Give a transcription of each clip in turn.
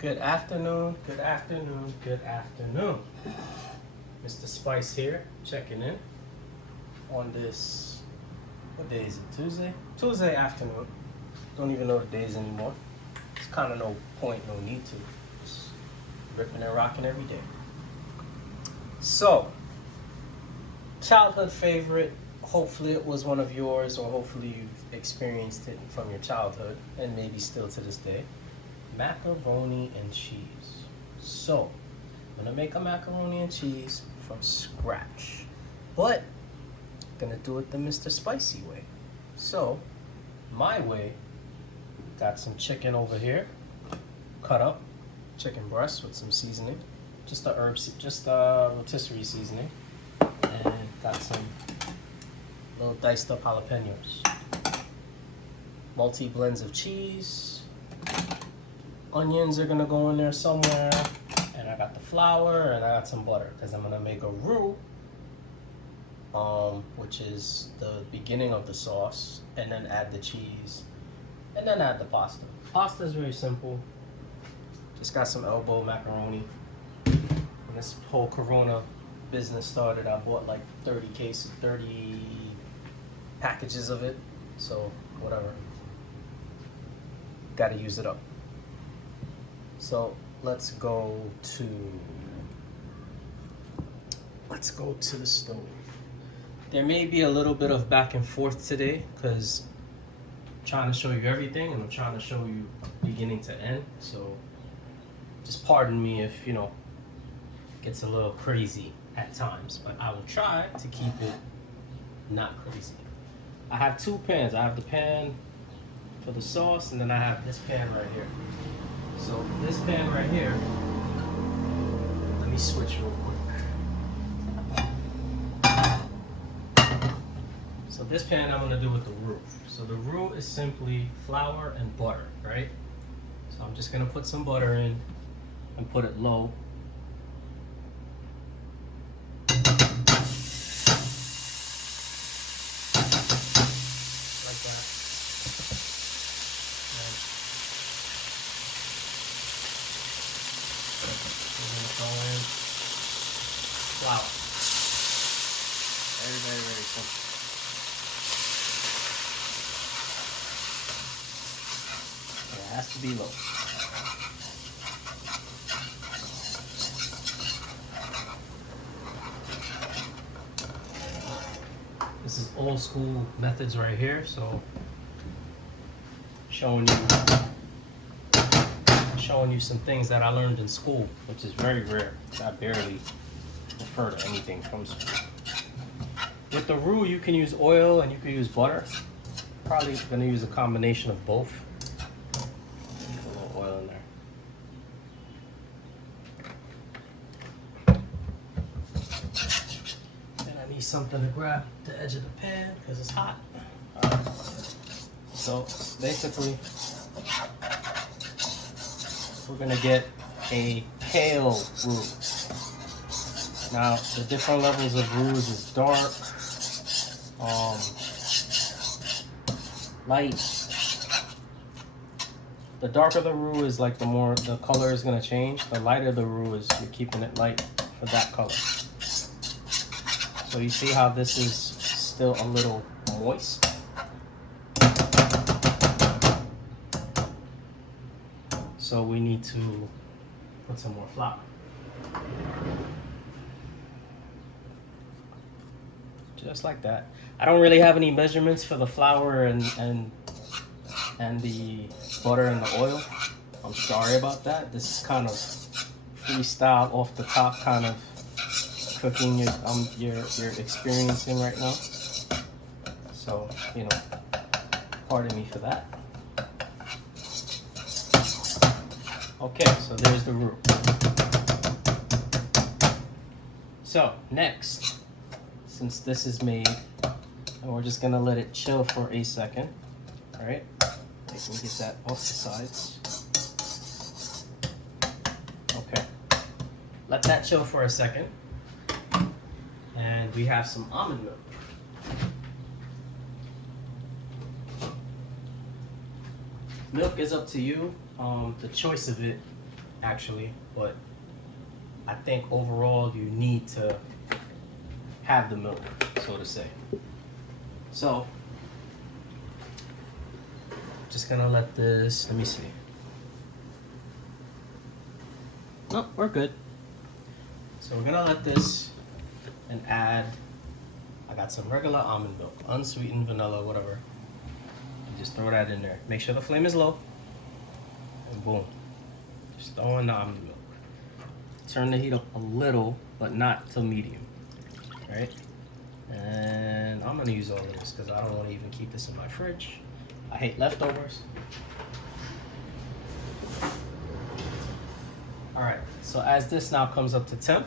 Good afternoon, good afternoon, good afternoon. Mr. Spice here, checking in on this, what day is it, Tuesday? Tuesday afternoon. Don't even know the days anymore. It's kind of no point, no need to. Just ripping and rocking every day. So, childhood favorite, hopefully it was one of yours, or hopefully you've experienced it from your childhood, and maybe still to this day. Macaroni and cheese. So, I'm gonna make a macaroni and cheese from scratch, but I'm gonna do it the Mr. Spicy way. So, my way, got some chicken over here, cut up, chicken breast with some seasoning, just a rotisserie seasoning, and got some little diced up jalapeños, multi blends of cheese. Onions are gonna go in there somewhere, and I got the flour and I got some butter because I'm gonna make a roux, which is the beginning of the sauce, and then add the cheese, and then add the pasta. Pasta is very simple. Just got some elbow macaroni. When this whole Corona business started, I bought like 30 packages of it. So whatever, gotta use it up. So let's go to the stove. There may be a little bit of back and forth today because I'm trying to show you everything and I'm trying to show you beginning to end. So just pardon me if it gets a little crazy at times, but I will try to keep it not crazy. I have two pans. I have the pan for the sauce, and then I have this pan right here. So this pan right here, let me switch real quick. So this pan I'm gonna do with the roux. So the roux is simply flour and butter, right? So I'm just gonna put some butter in and put it low. Like that. Flour. Very, very, very simple. It has to be low. This is old school methods right here, so showing you some things that I learned in school, which is very rare. I barely refer to anything from school. With the roux, you can use oil and you can use butter. Probably gonna use a combination of both. Put a little oil in there. And I need something to grab the edge of the pan because it's hot. Alright. So basically, we're gonna get a pale roux. Now, the different levels of roux is dark, light. The darker the roux is, like, the more the color is gonna change. The lighter the roux is, you're keeping it light for that color. So you see how this is still a little moist? So we need to put some more flour. Just like that. I don't really have any measurements for the flour and the butter and the oil. I'm sorry about that. This is kind of freestyle, off the top kind of cooking you're experiencing right now. So, pardon me for that. Okay, so there's the roux. So next, since this is made, and we're just gonna let it chill for a second. All right, let me get that off the sides. Okay, let that chill for a second, and we have some almond milk. Milk is up to you. The choice of it actually, but I think overall you need to have the milk, so to say. So, just gonna let this, let me see. Oh, we're good. So we're gonna let this and add, I got some regular almond milk, unsweetened vanilla, whatever. And just throw that in there. Make sure the flame is low. And boom. Just throw in the almond milk. Turn the heat up a little, but not to medium. Right? And I'm gonna use all of this because I don't want to even keep this in my fridge. I hate leftovers. Alright, so as this now comes up to temp,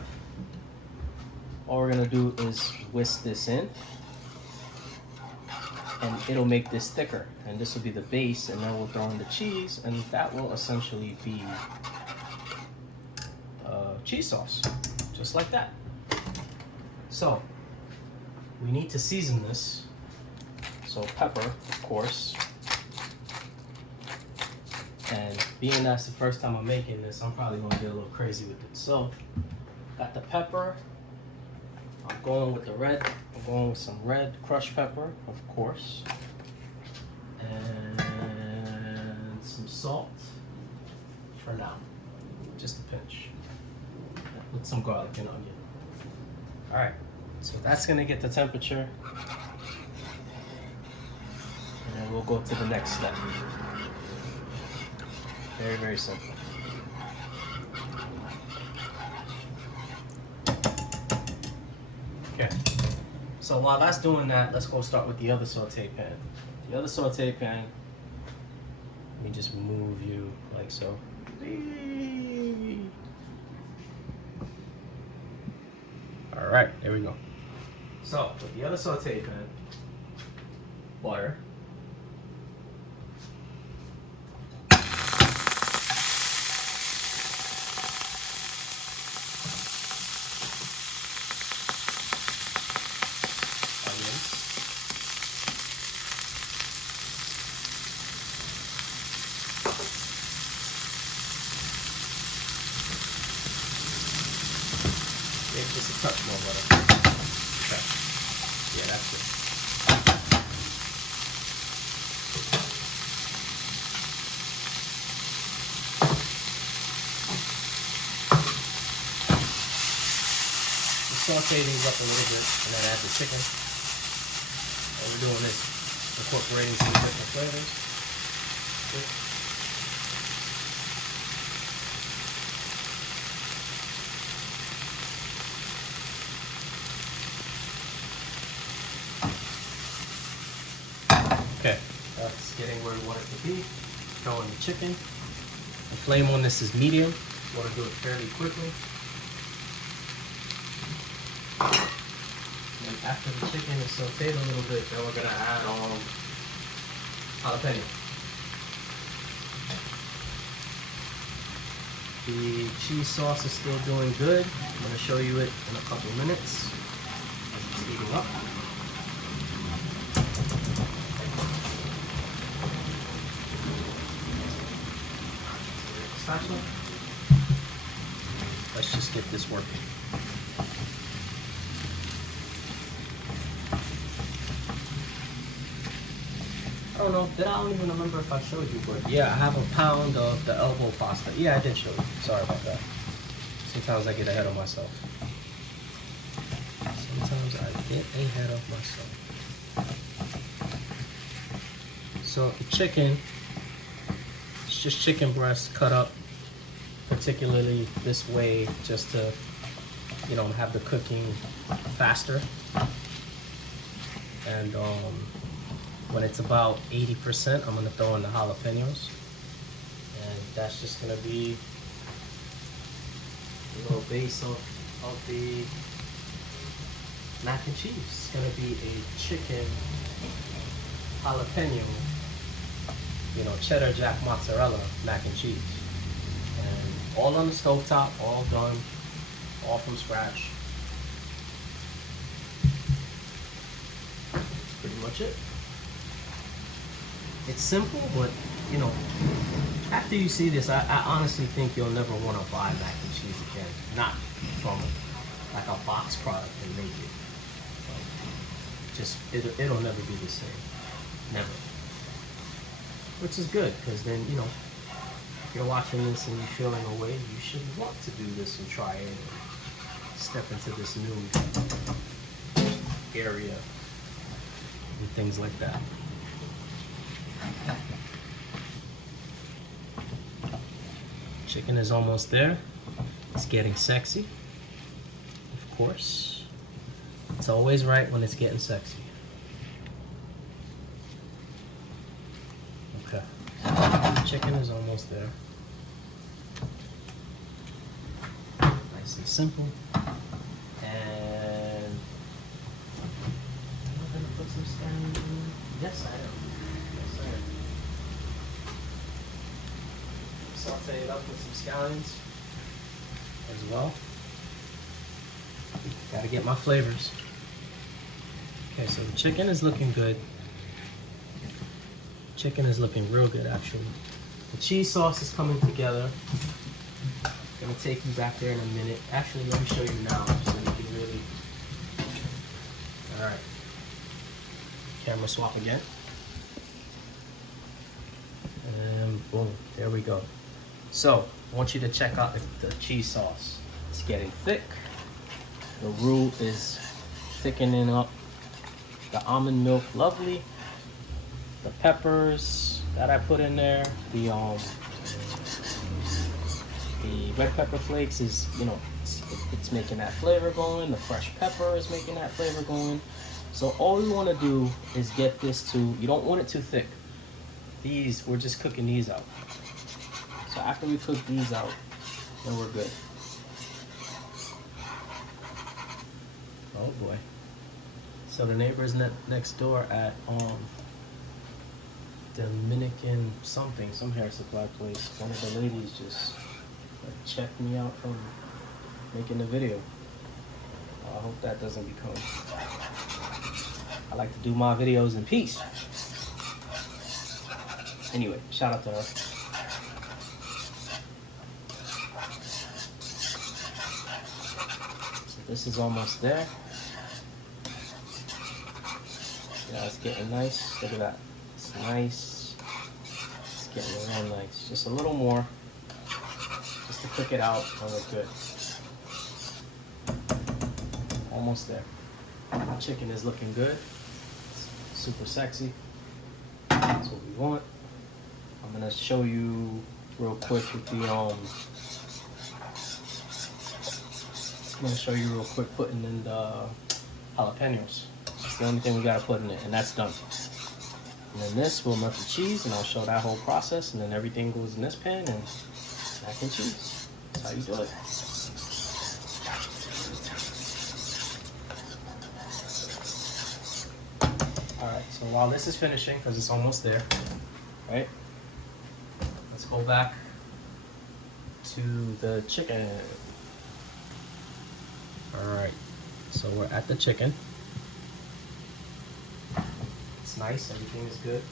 all we're gonna do is whisk this in, and it'll make this thicker, and this will be the base, and then we'll throw in the cheese, and that will essentially be cheese sauce, just like that. So we need to season this, so pepper, of course, and being that's the first time I'm making this, I'm probably gonna get a little crazy with it. So got the pepper. I'm going with the red. I'm going with some red crushed pepper, of course. And some salt for now. Just a pinch. With some garlic and onion. Alright, so that's gonna get the temperature. And then we'll go to the next step. Very, very simple. Okay, so while that's doing that, let's go start with the other saute pan. The other saute pan, let me just move you like so. All right, there we go. So with the other saute pan, butter. Just a touch more butter. Okay. Yeah, that's good. Just saute these up a little bit and then add the chicken. And we're doing this, incorporating some different flavors. Good. Okay, that's getting where we want it to be. Throw in the chicken. The flame on this is medium. You want to do it fairly quickly. And after the chicken is sauteed a little bit, then we're going to add on jalapeno. The cheese sauce is still doing good. I'm going to show you it in a couple minutes as it's heating up. Let's just get this working. I don't know, I don't even remember if I showed you, but yeah, I have a pound of the elbow pasta. Yeah, I did show you. Sorry about that. Sometimes I get ahead of myself. So the chicken, it's just chicken breast cut up, particularly this way, just to, you know, have the cooking faster. And when it's about 80%, I'm gonna throw in the jalapenos, and that's just gonna be the little base of the mac and cheese. It's gonna be a chicken jalapeno, you know, cheddar jack mozzarella mac and cheese. And all on the stovetop, all done, all from scratch. That's pretty much it. It's simple, but you know, after you see this, I honestly think you'll never want to buy mac and cheese again. Not from like a box product and make it. Just, it'll never be the same. Never. Which is good, because then, you know, if you're watching this and you're feeling a way, you should want to do this and try it and step into this new area and things like that. Chicken is almost there. It's getting sexy. Of course. It's always right when it's getting sexy. Okay. Chicken is almost there. Nice and simple. And am I gonna put some scallions in? Yes, I am. Yes, I am. Saute it up with some scallions as well. Gotta get my flavors. Okay, so the chicken is looking good. Chicken is looking real good, actually. The cheese sauce is coming together. Gonna take you back there in a minute. Actually, let me show you now so you can really. All right. Camera swap again. And boom, there we go. So, I want you to check out the cheese sauce. It's getting thick. The roux is thickening up. The almond milk, lovely. The peppers that I put in there. The red pepper flakes is, you know, it's making that flavor going. The fresh pepper is making that flavor going. So all we want to do is get this to, you don't want it too thick. These, we're just cooking these out. So after we cook these out, then we're good. Oh boy. So the neighbors next door at Dominican something, some hair supply place. One of the ladies just checked me out from making the video. I hope that doesn't become. I like to do my videos in peace. Anyway, shout out to her. So this is almost there. Yeah, it's getting nice. Look at that. It's nice. It's getting real nice. Just a little more. Just to cook it out and we're good. Almost there. Our chicken is looking good. It's super sexy. That's what we want. I'm gonna show you real quick with the I'm gonna show you real quick putting in the jalapeños. That's the only thing we gotta put in it, and that's done. And then this, we'll melt the cheese, and I'll show that whole process, and then everything goes in this pan, and mac and cheese. That's how you do it. Alright, so while this is finishing, because it's almost there, right? Let's go back to the chicken. Alright, so we're at the chicken. It's nice, everything is good.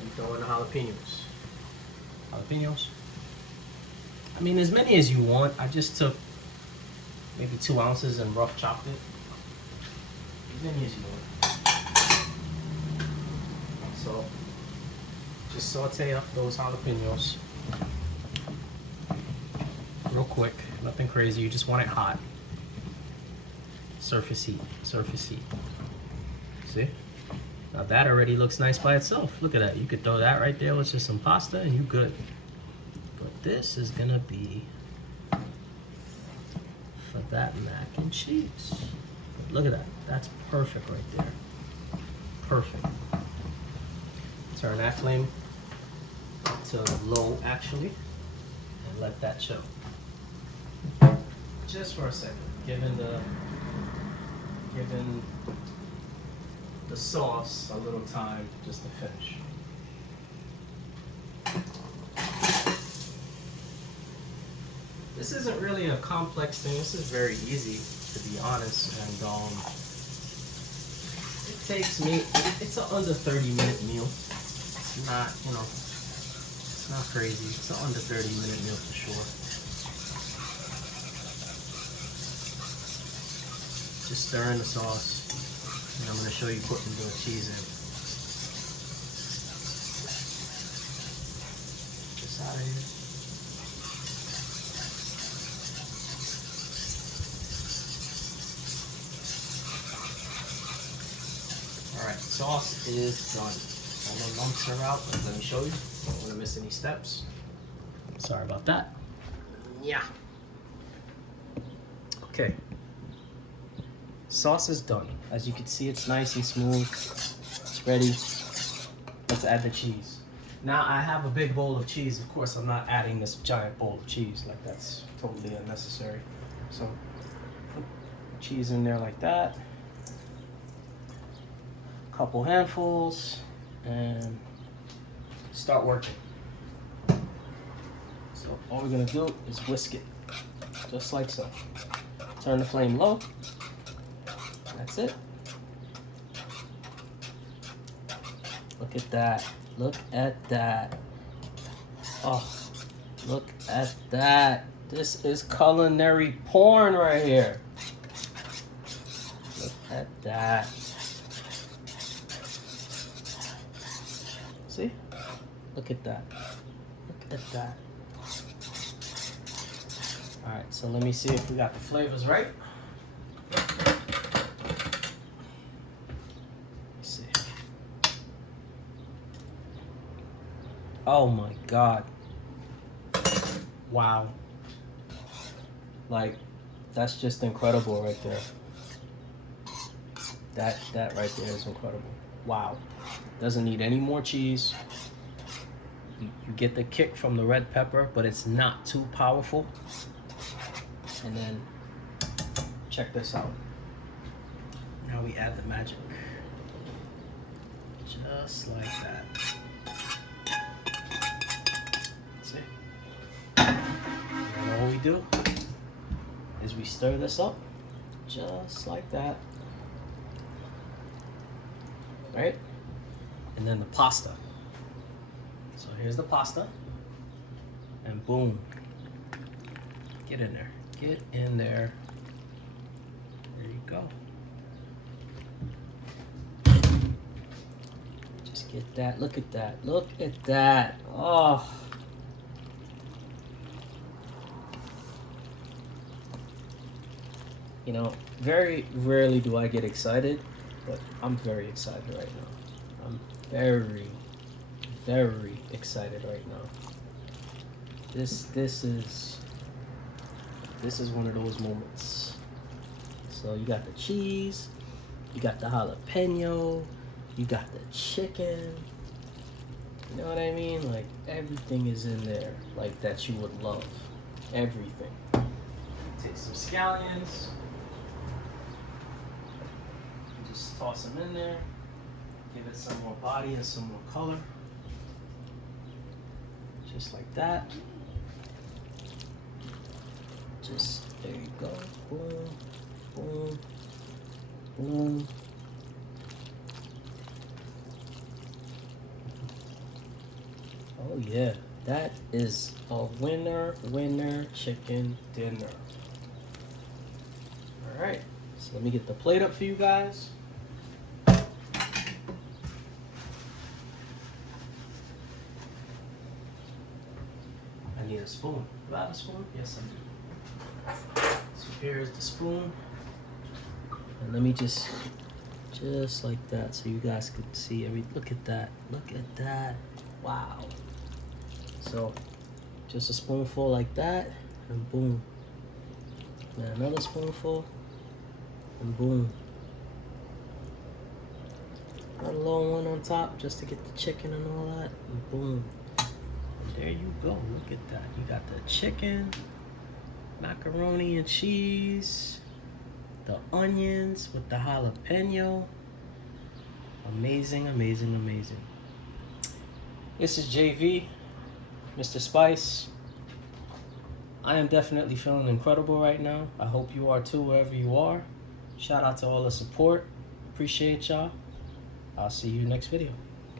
And throw in the jalapenos. Jalapenos. I mean, as many as you want. I just took maybe 2 ounces and rough chopped it. As many as you want. So, just saute up those jalapenos real quick. Nothing crazy. You just want it hot. Surface heat. Surface heat. See? Now that already looks nice by itself. Look at that. You could throw that right there with just some pasta and you good. But this is gonna be for that mac and cheese. Look at that. That's perfect right there. Perfect. Turn that flame up to low actually and let that chill. Just for a second. Given the sauce a little time just to finish. This isn't really a complex thing. This is very easy, to be honest, and it takes me, it's an under 30-minute meal. It's not, you know, it's not crazy. It's an under 30-minute meal for sure. Just stir in the sauce, and I'm going to show you putting the cheese in. This out of here. Alright, sauce is done. All the lumps are out, but let me show you. Don't want to miss any steps. Sorry about that. Yeah. Okay. Sauce is done. As you can see, it's nice and smooth. It's ready. Let's add the cheese. Now I have a big bowl of cheese. Of course, I'm not adding this giant bowl of cheese. Like, that's totally unnecessary. So, put cheese in there like that. Couple handfuls, and start working. So all we're gonna do is whisk it, just like so. Turn the flame low. That's it. Look at that. Look at that. Oh, look at that. This is culinary porn right here. Look at that. See? Look at that. Look at that. Alright, so let me see if we got the flavors right. Let's see. Oh my God. Wow. Like, that's just incredible right there. That right there is incredible. Wow. Doesn't need any more cheese. You get the kick from the red pepper, but it's not too powerful. And then check this out. Now we add the magic. Just like that. See? And all we do is we stir this up just like that. Right? And then the pasta. So here's the pasta. And boom. Get in there. Get in there. There you go. Just get that. Look at that. Look at that. Oh. You know, very rarely do I get excited, but I'm very excited right now. I'm very, very excited right now. This is one of those moments. So you got the cheese, you got the jalapeno, you got the chicken. You know what I mean? Like, everything is in there, like, that you would love. Everything. Take some scallions. Just toss them in there. Give it some more body and some more color. Just like that. Just, there you go. Boom, boom, boom. Oh yeah, that is a winner chicken dinner. All right, so let me get the plate up for you guys. I need a spoon. Do I have a spoon? Yes, I do. So here's the spoon. And let me just like that so you guys could see look at that. Look at that. Wow. So just a spoonful like that, and boom. Then another spoonful, and boom. Another long one on top just to get the chicken and all that, and boom. And there you go. Look at that. You got the chicken, macaroni and cheese, the onions with the jalapeno. Amazing, amazing, amazing. This is JV, Mr. Spice. I am definitely feeling incredible right now. I hope you are too, wherever you are. Shout out to all the support. Appreciate y'all. I'll see you next video.